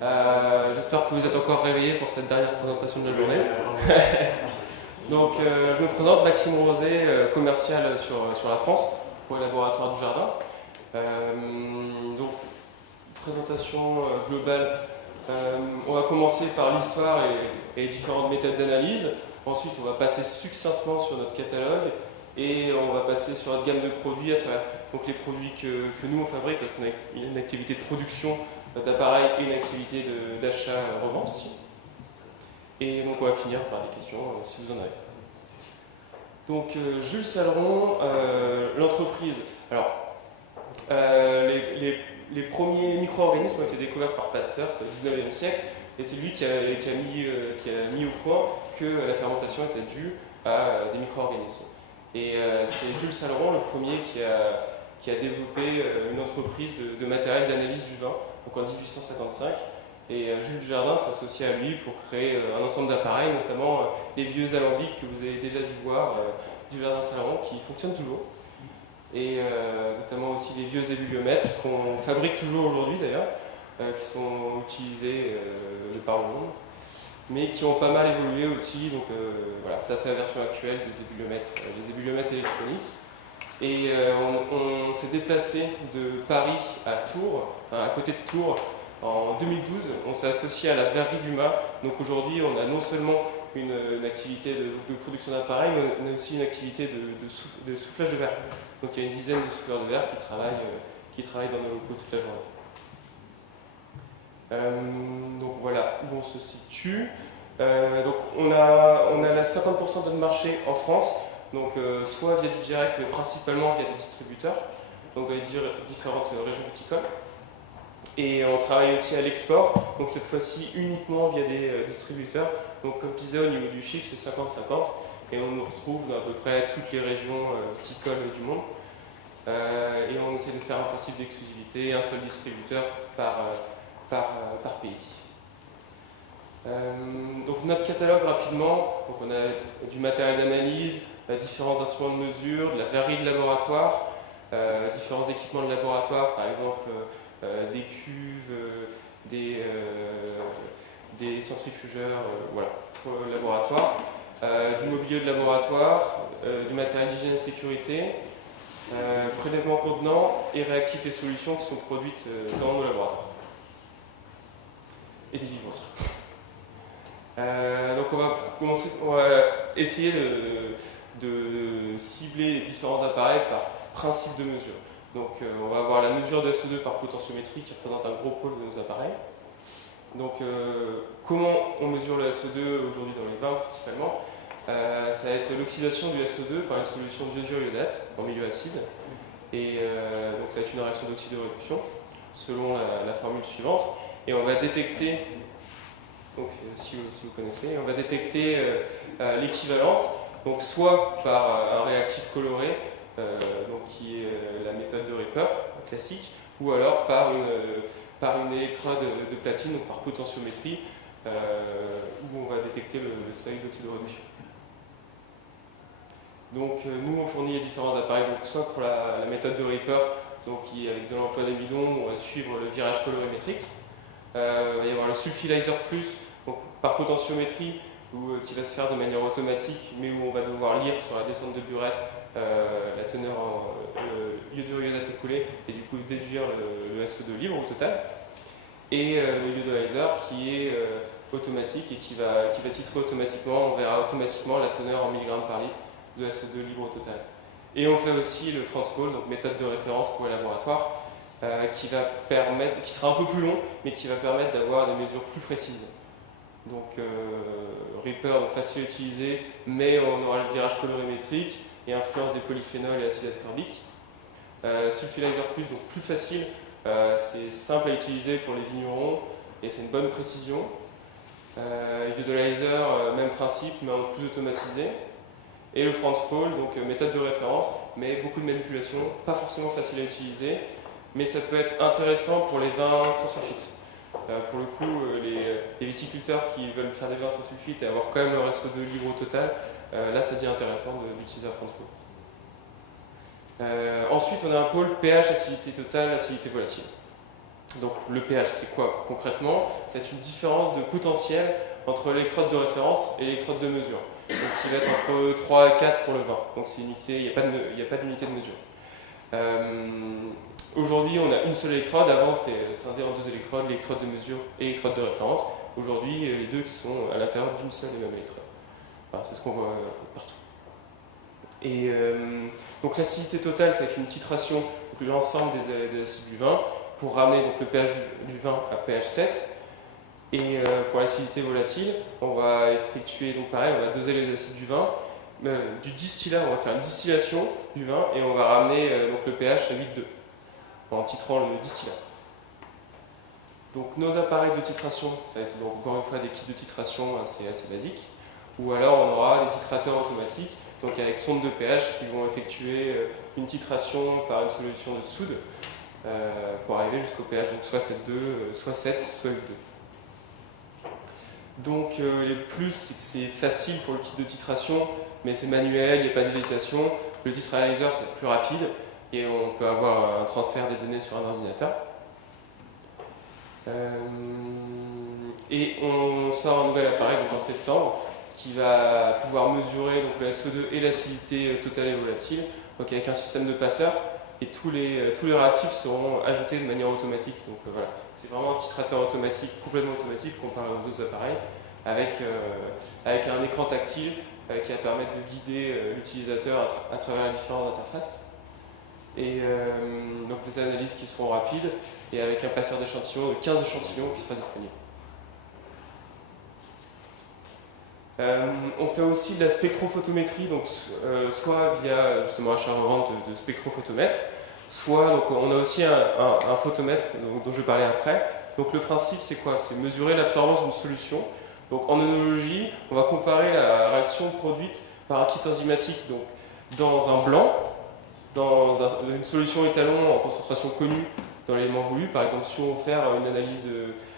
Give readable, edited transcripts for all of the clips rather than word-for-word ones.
J'espère que vous êtes encore réveillés pour cette dernière présentation de la journée. Donc, je me présente, Maxime Rosé, commercial sur la France pour le laboratoire du jardin. Donc, présentation globale. On va commencer par l'histoire et les différentes méthodes d'analyse. Ensuite, on va passer succinctement sur notre catalogue et on va passer sur notre gamme de produits à travers donc les produits que nous on fabrique, parce qu'on a une activité de production d'appareils et une activité d'achat-revente aussi. Et donc on va finir par des questions si vous en avez. Donc Jules Saleron, l'entreprise. Alors, les premiers micro-organismes ont été découverts par Pasteur, c'était au XIXe siècle, et c'est lui qui a mis au point que la fermentation était due à des micro-organismes. Et c'est Jules Saleron, le premier, qui a développé une entreprise de matériel d'analyse du vin, donc en 1855. Et Jules Dujardin s'associe à lui pour créer un ensemble d'appareils, notamment les vieux alambics que vous avez déjà dû voir, Dujardin Saleron, qui fonctionnent toujours. Et notamment aussi les vieux ébuliomètres qu'on fabrique toujours aujourd'hui d'ailleurs, qui sont utilisés de par le monde, mais qui ont pas mal évolué aussi. Donc voilà, ça c'est la version actuelle des ébuliomètres électroniques. Et on s'est déplacé de Paris à Tours, enfin à côté de Tours, en 2012. On s'est associé à la verrerie du Mas. Donc aujourd'hui, on a non seulement une activité de production d'appareils, mais on a aussi une activité de soufflage de verre. Donc il y a une dizaine de souffleurs de verre qui travaillent dans nos locaux toute la journée. Donc voilà où on se situe. Donc on a la 50% de notre marché en France. Donc soit via du direct, mais principalement via des distributeurs, donc dans les différentes régions viticoles. Et on travaille aussi à l'export, donc cette fois-ci uniquement via des distributeurs. Donc comme je disais, au niveau du chiffre, c'est 50-50, et on nous retrouve dans à peu près toutes les régions viticoles du monde. Et on essaie de faire un principe d'exclusivité, un seul distributeur par pays. Donc notre catalogue rapidement, donc on a du matériel d'analyse, différents instruments de mesure, de la verrerie de laboratoire, différents équipements de laboratoire, par exemple des cuves, des centrifugeurs, voilà, pour le laboratoire, du mobilier de laboratoire, du matériel d'hygiène et sécurité, prélèvements contenants et réactifs et solutions qui sont produites dans nos laboratoires. Et des vivants aussi. Donc on va essayer de cibler les différents appareils par principe de mesure. Donc on va avoir la mesure de SO2 par potentiométrie qui représente un gros pôle de nos appareils. Donc comment on mesure le SO2 aujourd'hui dans les vins principalement? Ça va être l'oxydation du SO2 par une solution d'iodure iodate en milieu acide. Et donc ça va être une réaction d'oxydoréduction selon la formule suivante. Et on va détecter, donc si vous connaissez, on va détecter l'équivalence, donc soit par un réactif coloré, donc qui est la méthode de Ripper classique, ou alors par une électrode de platine, donc par potentiométrie, où on va détecter le seuil d'oxydoréduction. Donc nous on fournit les différents appareils, donc soit pour la méthode de Ripper, donc qui est avec de l'emploi d'amidon, on va suivre le virage colorimétrique. Il va y avoir le sulfilizer plus, donc par potentiométrie, qui va se faire de manière automatique, mais où on va devoir lire sur la descente de burette la teneur en iodure iodate écoulée et du coup déduire le SO2 libre au total. Et le iodolizer qui est automatique et qui va titrer automatiquement, on verra automatiquement la teneur en milligrammes par litre de SO2 libre au total. Et on fait aussi le Franz Paul, donc méthode de référence pour les laboratoires, qui sera un peu plus long, mais qui va permettre d'avoir des mesures plus précises. Donc Ripper, donc facile à utiliser, mais on aura le virage colorimétrique et influence des polyphénols et acide ascorbique. Sulfilizer plus, donc plus facile, c'est simple à utiliser pour les vignerons et c'est une bonne précision. Iodolizer, même principe, mais en plus automatisé. Et le Franz Paul, donc méthode de référence, mais beaucoup de manipulation, pas forcément facile à utiliser, mais ça peut être intéressant pour les vins sans sulfite. Pour le coup, les viticulteurs qui veulent faire des vins sans sulfite et avoir quand même le SO2 libre au total, là ça devient intéressant d'utiliser un Franz Paul. Ensuite, on a un pôle pH, acidité totale, acidité volatile. Donc le pH, c'est quoi concrètement? C'est une différence de potentiel entre l'électrode de référence et l'électrode de mesure. Donc qui va être entre 3 et 4 pour le vin. Donc c'est unité, il n'y a pas d'unité de mesure. Aujourd'hui, on a une seule électrode. Avant, c'était scindé en deux électrodes, l'électrode de mesure et l'électrode de référence. Aujourd'hui, les deux qui sont à l'intérieur d'une seule et même électrode. Voilà, c'est ce qu'on voit partout. Et donc l'acidité totale, c'est avec une titration, donc l'ensemble des acides du vin, pour ramener donc, le pH du vin à pH 7. Et pour l'acidité volatile, on va effectuer, donc pareil, on va doser les acides du vin. Du distillat, on va faire une distillation du vin et on va ramener donc, le pH à 8,2 en titrant le distillat. Donc nos appareils de titration, ça va être donc, encore une fois des kits de titration assez basiques, ou alors on aura des titrateurs automatiques, donc avec sonde de pH qui vont effectuer une titration par une solution de soude pour arriver jusqu'au pH, donc soit 7,2, soit 7, soit 8,2. Donc les plus, c'est que c'est facile pour le kit de titration, mais c'est manuel, il n'y a pas de végétation. Le Titralyzer, c'est plus rapide et on peut avoir un transfert des données sur un ordinateur. Et on sort un nouvel appareil donc en septembre qui va pouvoir mesurer donc, le SO2 et l'acidité totale et volatile, donc avec un système de passeurs, et tous les réactifs seront ajoutés de manière automatique. Donc voilà, c'est vraiment un titrateur automatique, complètement automatique comparé aux autres appareils, avec un écran tactile qui va permettre de guider l'utilisateur à travers les différentes interfaces. Et donc des analyses qui seront rapides, et avec un passeur d'échantillons de 15 échantillons qui sera disponible. On fait aussi de la spectrophotométrie, donc soit via justement achat-revente de spectrophotomètres, soit donc on a aussi un photomètre dont je vais parler après. Donc le principe c'est quoi? C'est mesurer l'absorbance d'une solution. Donc en œnologie, on va comparer la réaction produite par un kit enzymatique donc, dans un blanc, dans une solution étalon en concentration connue dans l'élément voulu. Par exemple, si on veut faire une analyse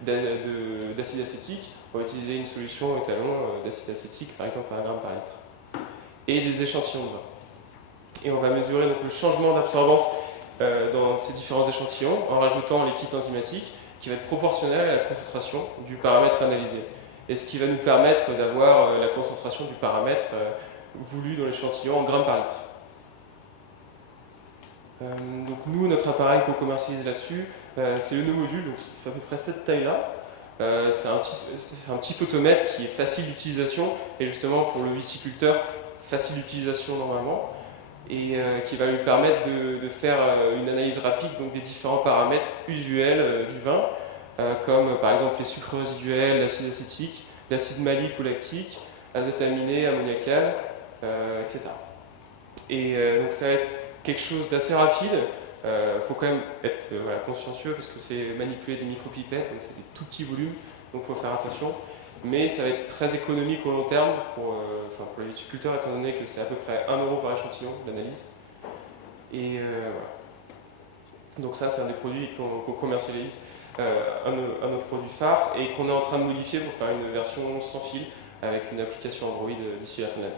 d'acide acétique, on va utiliser une solution étalon d'acide acétique, par exemple à 1 g par litre, et des échantillons de vin. Et on va mesurer donc, le changement d'absorbance dans ces différents échantillons en rajoutant les kits enzymatiques qui va être proportionnel à la concentration du paramètre analysé. Et ce qui va nous permettre d'avoir la concentration du paramètre voulu dans l'échantillon en grammes par litre. Donc nous, notre appareil qu'on commercialise là-dessus, c'est le no-module, donc ça fait à peu près cette taille-là. C'est un petit photomètre qui est facile d'utilisation, et justement pour le viticulteur, facile d'utilisation normalement, et qui va lui permettre de faire une analyse rapide donc, des différents paramètres usuels du vin, comme par exemple les sucres résiduels, l'acide acétique, l'acide malique ou lactique, azote aminé, ammoniacal, etc. Et donc ça va être quelque chose d'assez rapide. Faut quand même être consciencieux parce que c'est manipuler des micropipettes, donc c'est des tout petits volumes, donc il faut faire attention. Mais ça va être très économique au long terme pour les viticulteurs, étant donné que c'est à peu près 1 € par échantillon l'analyse. Et voilà. Donc ça, c'est un des produits qu'on commercialise, un de nos produits phares, et qu'on est en train de modifier pour faire une version sans fil avec une application Android d'ici la fin de l'année.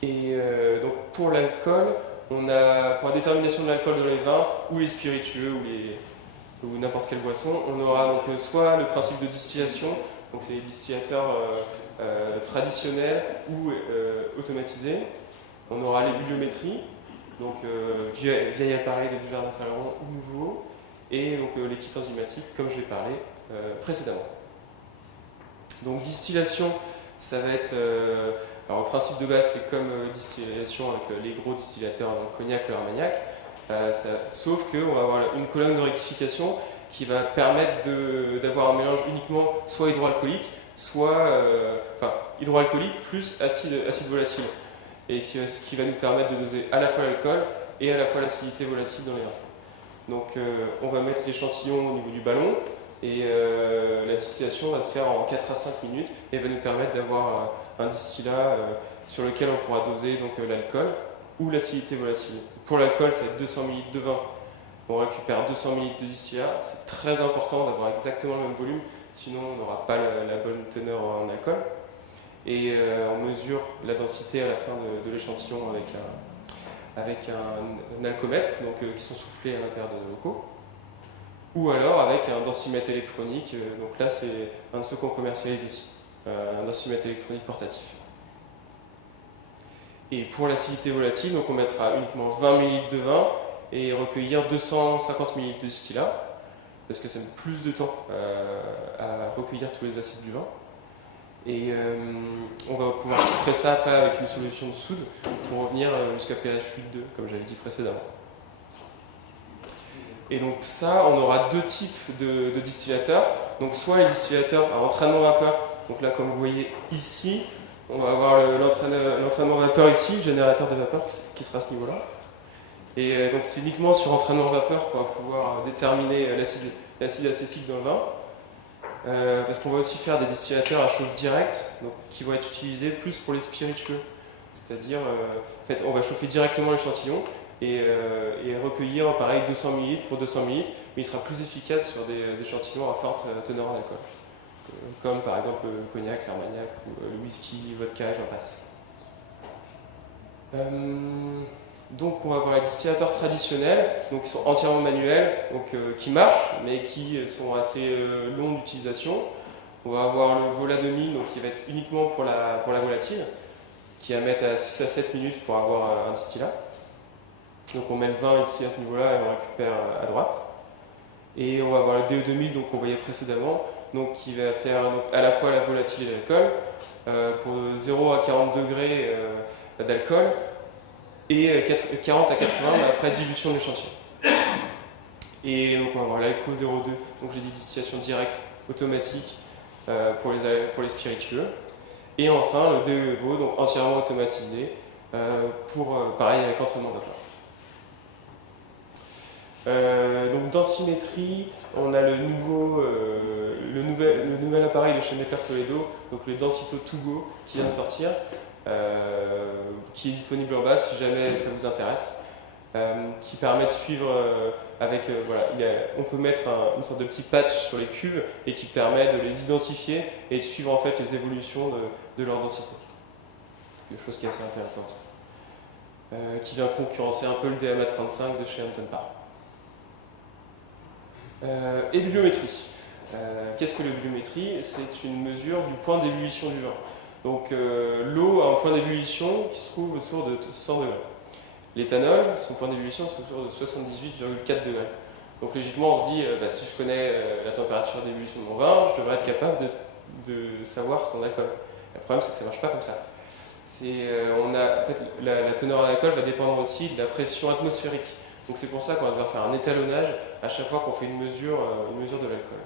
Et donc pour l'alcool, on a, pour la détermination de l'alcool dans les vins, ou les spiritueux, ou n'importe quelle boisson, on aura donc soit le principe de distillation, donc c'est les distillateurs traditionnels ou automatisés. On aura les buliométries, donc vieil appareil de Dujardin Saint-Laurent ou nouveau, et donc les kits enzymatiques, comme j'ai parlé précédemment. Donc distillation, ça va être... alors le principe de base, c'est comme distillation avec les gros distillateurs, donc cognac, le armagnac, sauf qu'on va avoir une colonne de rectification qui va permettre d'avoir un mélange uniquement soit hydroalcoolique, soit hydroalcoolique plus acide volatile. Et ce qui va nous permettre de doser à la fois l'alcool et à la fois l'acidité volatile dans les vins. Donc on va mettre l'échantillon au niveau du ballon, et la distillation va se faire en 4 à 5 minutes et va nous permettre d'avoir un distillat sur lequel on pourra doser donc l'alcool ou l'acidité volatile. Pour l'alcool, ça va être 200 ml de vin. On récupère 200 ml de distillat. C'est très important d'avoir exactement le même volume, sinon on n'aura pas la bonne teneur en alcool. Et on mesure la densité à la fin de l'échantillon avec un alcomètre, donc, qui sont soufflés à l'intérieur de nos locaux, ou alors avec un densimètre électronique, donc là c'est un de ceux qu'on commercialise aussi, un densimètre électronique portatif. Et pour l'acidité volatile, donc on mettra uniquement 20 ml de vin et recueillir 250 ml de distillat, parce que ça met plus de temps à recueillir tous les acides du vin. Et on va pouvoir filtrer ça après avec une solution de soude pour revenir jusqu'à pH 8,2, comme j'avais dit précédemment. Et donc ça, on aura deux types de distillateurs. Donc soit les distillateurs à entraînement vapeur, donc là comme vous voyez ici, on va avoir l'entraînement vapeur ici, le générateur de vapeur qui sera à ce niveau-là. Et donc c'est uniquement sur entraînement vapeur qu'on va pouvoir déterminer l'acide acétique dans le vin. Parce qu'on va aussi faire des distillateurs à chauffe directe, donc, qui vont être utilisés plus pour les spiritueux. C'est-à-dire, en fait, on va chauffer directement l'échantillon et recueillir pareil 200 ml pour 200 ml, mais il sera plus efficace sur des échantillons à forte teneur en alcool. Comme par exemple le cognac, l'armagnac, ou le whisky, le vodka, j'en passe. Donc on va avoir les distillateurs traditionnels, donc qui sont entièrement manuels, donc qui marchent, mais qui sont assez longs d'utilisation. On va avoir le Vola 2000, donc qui va être uniquement pour la volatile, qui va mettre à 6 à 7 minutes pour avoir un distillat. Donc on met le vin ici à ce niveau-là et on récupère à droite. Et on va avoir le DE 2000, donc qu'on voyait précédemment, donc qui va faire donc, à la fois la volatile et l'alcool, pour 0 à 40 degrés d'alcool, et 40 à 80 après dilution de l'échantillon. Et donc on va avoir l'Alco 02, donc j'ai des distillations directes automatiques pour les spiritueux. Et enfin le DE Evo, donc entièrement automatisé, pareil avec entraînement vapeur. Donc dans Symétrie, on a le nouvel appareil de chez Mettler Toledo, donc le Densito 2Go qui vient de sortir. Qui est disponible en bas si jamais ça vous intéresse, qui permet de suivre voilà, on peut mettre une sorte de petit patch sur les cuves et qui permet de les identifier et de suivre en fait les évolutions de leur densité. Quelque chose qui est assez intéressante. Qui vient concurrencer un peu le DMA 35 de chez Hampton Parr. Et bibliométrie. Qu'est-ce que la bibliométrie? C'est une mesure du point d'ébullition du vin. Donc l'eau a un point d'ébullition qui se trouve autour de 100 degrés. L'éthanol, son point d'ébullition se trouve autour de 78,4 degrés. Donc logiquement, on se dit, si je connais la température d'ébullition de mon vin, je devrais être capable de savoir son alcool. Le problème, c'est que ça ne marche pas comme ça. En fait, la teneur en alcool va dépendre aussi de la pression atmosphérique. Donc c'est pour ça qu'on va devoir faire un étalonnage à chaque fois qu'on fait une mesure de l'alcool.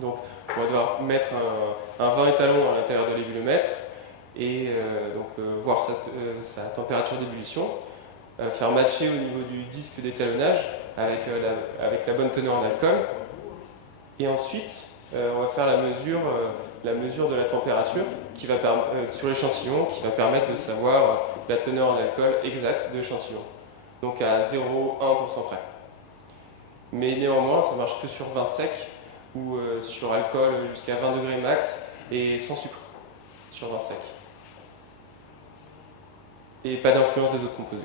Donc on va devoir mettre un vin étalon à l'intérieur de l'ébullomètre et voir sa température d'ébullition, faire matcher au niveau du disque d'étalonnage avec la bonne teneur en alcool. Et ensuite, on va faire la mesure de la température sur l'échantillon qui va permettre de savoir la teneur en alcool exacte de l'échantillon. Donc à 0,1% près. Mais néanmoins, ça marche que sur vin sec ou sur alcool jusqu'à 20 degrés max et sans sucre sur vin sec. Et pas d'influence des autres composés.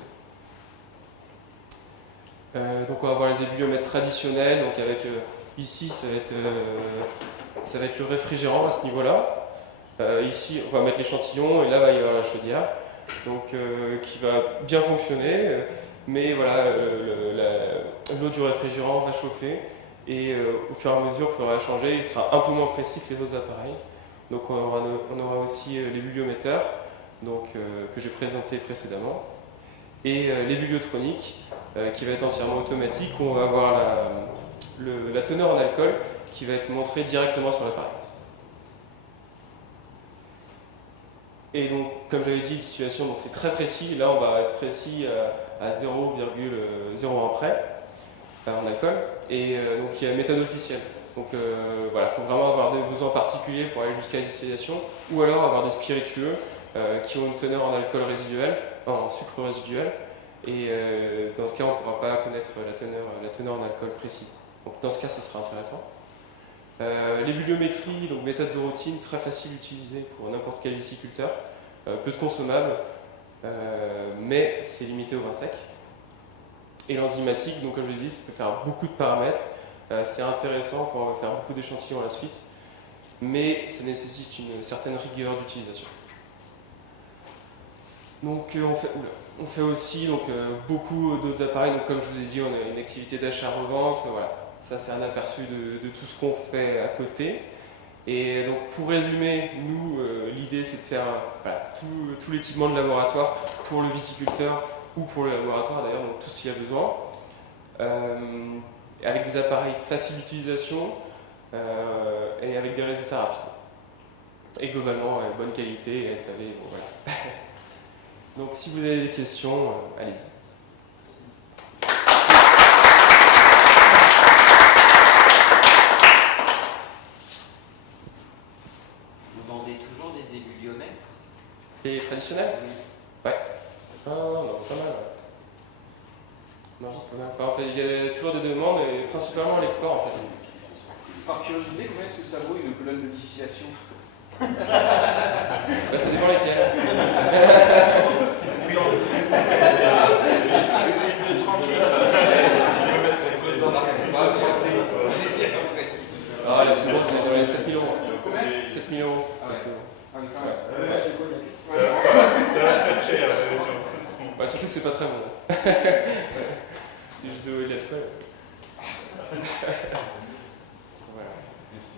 Donc on va avoir les ébullomètres traditionnels, donc avec ici ça va être le réfrigérant à ce niveau-là. Ici on va mettre l'échantillon et là va y avoir la chaudière, donc qui va bien fonctionner, mais voilà, l'eau du réfrigérant va chauffer. Et au fur et à mesure, il faudra la changer, il sera un peu moins précis que les autres appareils. Donc on aura aussi les bibliométeurs, que j'ai présenté précédemment, et les bibliotroniques, qui va être entièrement automatique, où on va avoir la teneur en alcool qui va être montrée directement sur l'appareil. Et donc, comme j'avais dit, la situation, c'est très précis. Là, on va être précis à 0,01 près en alcool. Et donc, il y a une méthode officielle. Donc, voilà, il faut vraiment avoir des besoins particuliers pour aller jusqu'à la distillation, ou alors avoir des spiritueux qui ont une teneur en alcool résiduel, en sucre résiduel. Et dans ce cas, on ne pourra pas connaître la teneur en alcool précise. Donc, dans ce cas, ça sera intéressant. Les bibliométries, donc méthode de routine, très facile à utiliser pour n'importe quel viticulteur, peu de consommables, mais c'est limité au vin sec. Et l'enzymatique, donc comme je l'ai dit, ça peut faire beaucoup de paramètres. C'est intéressant quand on va faire beaucoup d'échantillons à la suite, mais ça nécessite une certaine rigueur d'utilisation. Donc on fait aussi beaucoup d'autres appareils. Donc comme je vous ai dit, on a une activité d'achat-revente. Voilà. Ça c'est un aperçu de tout ce qu'on fait à côté. Et donc pour résumer, nous, l'idée c'est de faire tout l'équipement de laboratoire pour le viticulteur ou pour le laboratoire d'ailleurs, donc tout ce qu'il y a besoin. Avec des appareils faciles d'utilisation et avec des résultats rapides. Et globalement, bonne qualité et SAV, bon, voilà. Donc si vous avez des questions, allez-y. Vous vendez toujours des ébuliomètres? Les traditionnels? Oui. Ouais. Non, pas mal. Non, pas mal. Enfin, en fait, il y a toujours des demandes, et principalement à l'export en fait. Par curiosité, combien est-ce que ça vaut une colonne de distillation? Ça dépend lesquels. Ah, les plus gros, c'est dans les 7 000 €. Combien? 7 000 €. Ah ouais. Ah oui, quand même. Ouais, surtout que c'est pas très bon. C'est juste de l'alcool. Voilà. Merci.